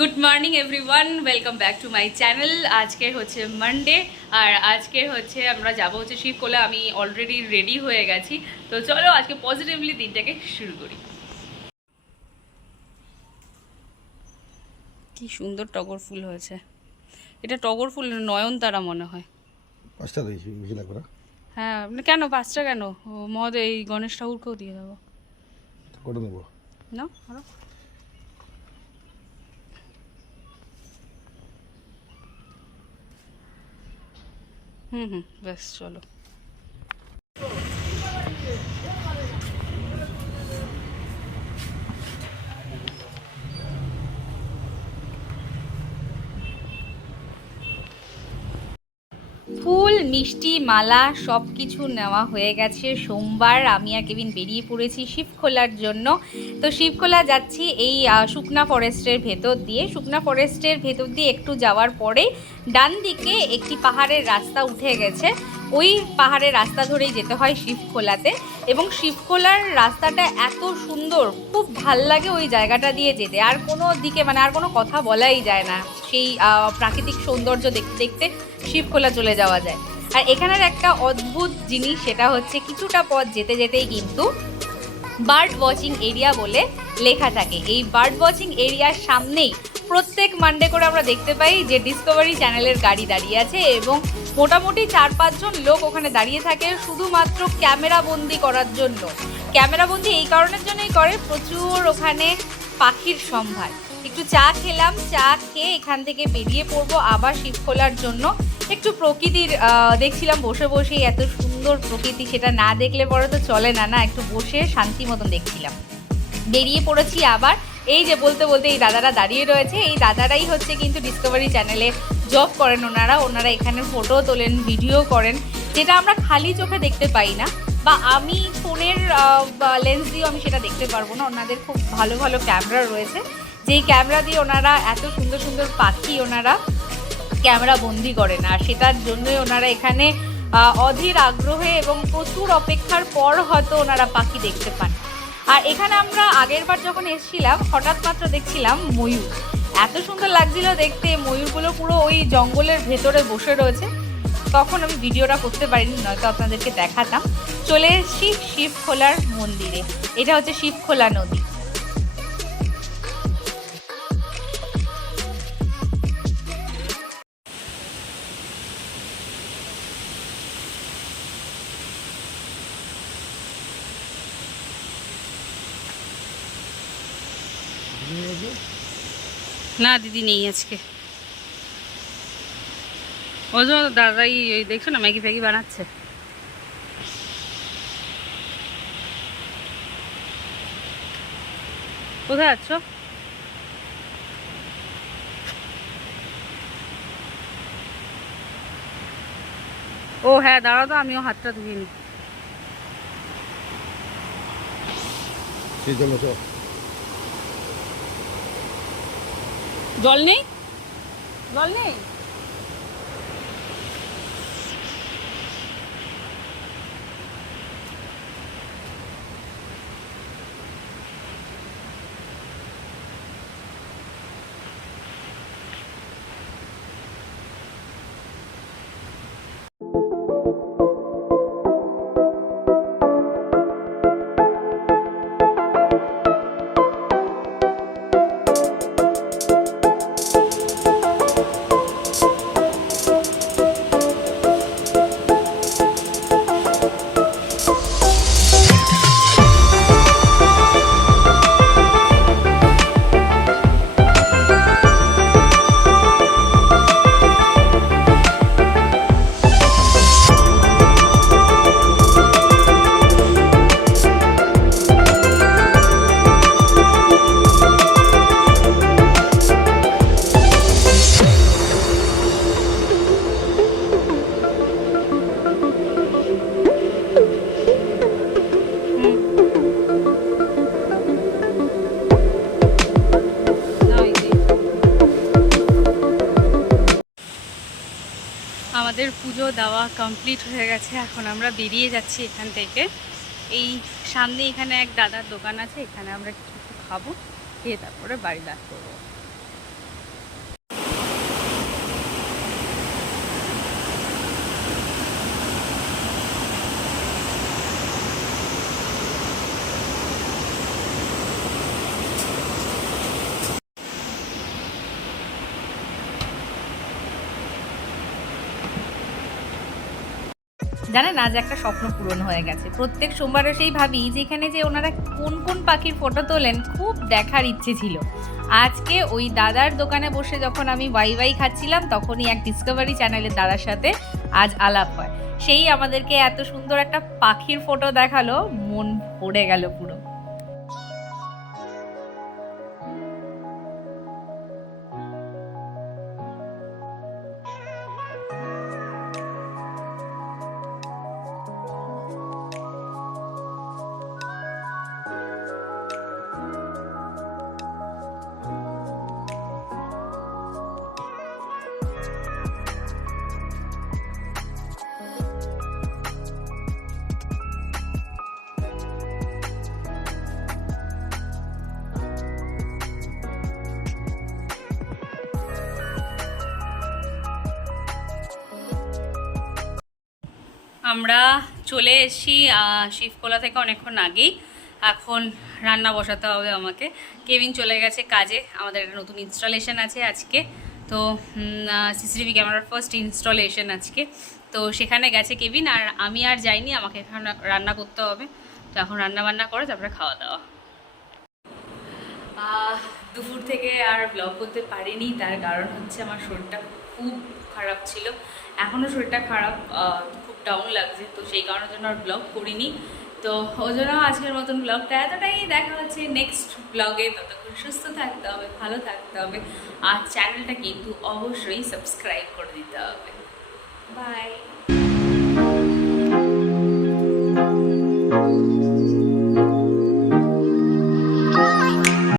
Good morning everyone, welcome back to my channel. আজকে হচ্ছে Monday আর আজকে হচ্ছে আমরা যাব হচ্ছে শিবখোলা। আমি অলরেডি রেডি হয়ে গেছি, তো চলো আজকে পজিটিভলি দিনটাকে শুরু করি। কি সুন্দর টগর ফুল হয়েছে। এটা টগর ফুল নয়নতারা মনে হয়। পাঁচটা দিয়েছি, বেশি লাগবে না। হ্যাঁ, কেন পাঁচটা কেন? মহোদয় এই গণেশ ঠাকুরকেও দিয়ে দেবো। করে দেবো না আরো হুম, বেশ চলো। ফুল মিষ্টি মালা সব কিছু নেওয়া হয়ে গেছে। সোমবার আমি আর কেবিন বেরিয়ে পড়েছি শিবখোলার জন্য। তো শিবখোলা যাচ্ছি এই শুকনা ফরেস্টের ভেতর দিয়ে। শুকনা ফরেস্টের ভেতর দিয়ে একটু যাওয়ার পরে ডান দিকে একটি পাহাড়ের রাস্তা উঠে গেছে। ওই পাহাড়ের রাস্তা ধরেই যেতে হয় শিবখোলাতে। এবং শিবখোলার রাস্তাটা এত সুন্দর, খুব ভাল লাগে ওই জায়গাটা দিয়ে যেতে। আর কোনো দিকে আর কোনো কথা বলাই যায় না। সেই প্রাকৃতিক সৌন্দর্য দেখতে দেখতে শিবখোলা চলে যাওয়া যায়। আর এখানের একটা অদ্ভুত জিনিস, সেটা হচ্ছে কিছুটা পথ যেতে যেতেই কিন্তু বার্ড ওয়াচিং এরিয়া বলে লেখা থাকে। এই বার্ড ওয়াচিং এরিয়ার সামনেই প্রত্যেক মানডে করে আমরা দেখতে পাই যে ডিসকভারি চ্যানেলের গাড়ি দাঁড়িয়ে আছে এবং মোটামুটি 4-5 জন লোক ওখানে দাঁড়িয়ে থাকে শুধুমাত্র ক্যামেরা বন্দি করার জন্য। ক্যামেরা বন্দি এই কারণের জন্যই করে, প্রচুর ওখানে পাখির সম্ভার। একটু চা খেলাম, চা খেয়ে এখান থেকে বেরিয়ে পড়বো আবার শিবখোলার জন্য। একটু প্রকৃতির দেখছিলাম বসে বসেই, এত সুন্দর প্রকৃতি, সেটা না দেখলে পরে তো চলে না, একটু বসে শান্তি মতন দেখছিলাম। বেরিয়ে পড়েছি আবার। এই যে বলতে বলতে এই দাদারা দাঁড়িয়ে রয়েছে, এই দাদারাই হচ্ছে কিন্তু ডিসকভারি চ্যানেলে জব করেন। ওনারা এখানে ফটো তোলেন, ভিডিও করেন, যেটা আমরা খালি চোখে দেখতে পাই না, বা আমি ফোনের লেন্স দিয়েও আমি সেটা দেখতে পারবো না। ওনাদের খুব ভালো ভালো ক্যামেরা রয়েছে, যেই ক্যামেরা দিয়ে ওনারা এত সুন্দর সুন্দর পাখি ওনারা ক্যামেরা বন্দি করেন। আর সেটার জন্যই ওনারা এখানে অধীর আগ্রহে এবং প্রচুর অপেক্ষার পর হয়তো ওনারা পাখি দেখতে পান। আর এখানে আমরা আগের বার যখন এসেছিলাম হঠাৎ মাত্র দেখছিলাম ময়ূর, এত সুন্দর লাগছিল দেখতে। ময়ূরগুলো পুরো ওই জঙ্গলের ভেতরে বসে রয়েছে। তখন আমি ভিডিওটা করতে পারিনি, নয়তো আপনাদেরকে দেখাতাম। চলে এসেছি শিবখোলার মন্দিরে। এটা হচ্ছে শিবখোলা নদী। না দিদি নেই আজকে। ওই জন্য দাদাই ওই দেখছো না ম্যাগি ফ্যাগি বানাচ্ছে। কোথায় আছো? ও হ্যাঁ, দাঁড়াও তো, আমিও হাতটা ধুয়ে নিই। জল নেই, জল নেই। আমাদের পুজো দেওয়া কমপ্লিট হয়ে গেছে, এখন আমরা বেরিয়ে যাচ্ছি এখান থেকে। এই সামনে এখানে এক দাদার দোকান আছে, এখানে আমরা কিছু খাবো, খেয়ে তারপরে বাড়ি ব্যাক করবো। জানেন আজ একটা স্বপ্ন পূরণ হয়ে গেছে। প্রত্যেক সোমবারে সেই ভাবি যে এখানে যে ওনারা কোন কোন পাখির ফটো তোলেন খুব দেখার ইচ্ছে ছিল। আজকে ওই দাদার দোকানে বসে যখন আমি ওয়াই ওয়াই খাচ্ছিলাম তখনই এক ডিসকভারি চ্যানেলের দাদার সাথে আজ আলাপ হয়। সেই আমাদেরকে এত সুন্দর একটা পাখির ফটো দেখালো, মন ভরে গেল পুরো। আমরা চলে এসেছি শিবখোলা থেকে অনেকক্ষণ আগেই। এখন রান্না বসাতে হবে আমাকে। কেবিন চলে গেছে কাজে, আমাদের একটা নতুন ইনস্টলেশন আছে আজকে। তো সিসিটিভি ক্যামেরার ফার্স্ট ইনস্টলেশন আজকে, তো সেখানে গেছে কেবিন, আর আমি আর যাইনি, আমাকে এখন রান্না করতে হবে। তো এখন রান্না বান্না করে তারপরে খাওয়া দাওয়া। দুপুর থেকে আর ব্লগ করতে পারিনি, তার কারণ হচ্ছে আমার শরীরটা খুব খারাপ ছিল, এখনও শরীরটা খারাপ, খুব ডাউন লাগছে, তো সেই কারণের জন্য আর ব্লগ করিনি। তো ওই জন্য আজকের মতন ব্লগটা এতটাই, দেখা হচ্ছে নেক্সট ব্লগে। ততক্ষণ সুস্থ থাকতে হবে, ভালো থাকতে হবে, আর চ্যানেলটা কিন্তু অবশ্যই সাবস্ক্রাইব করে দিতে হবে। বাই।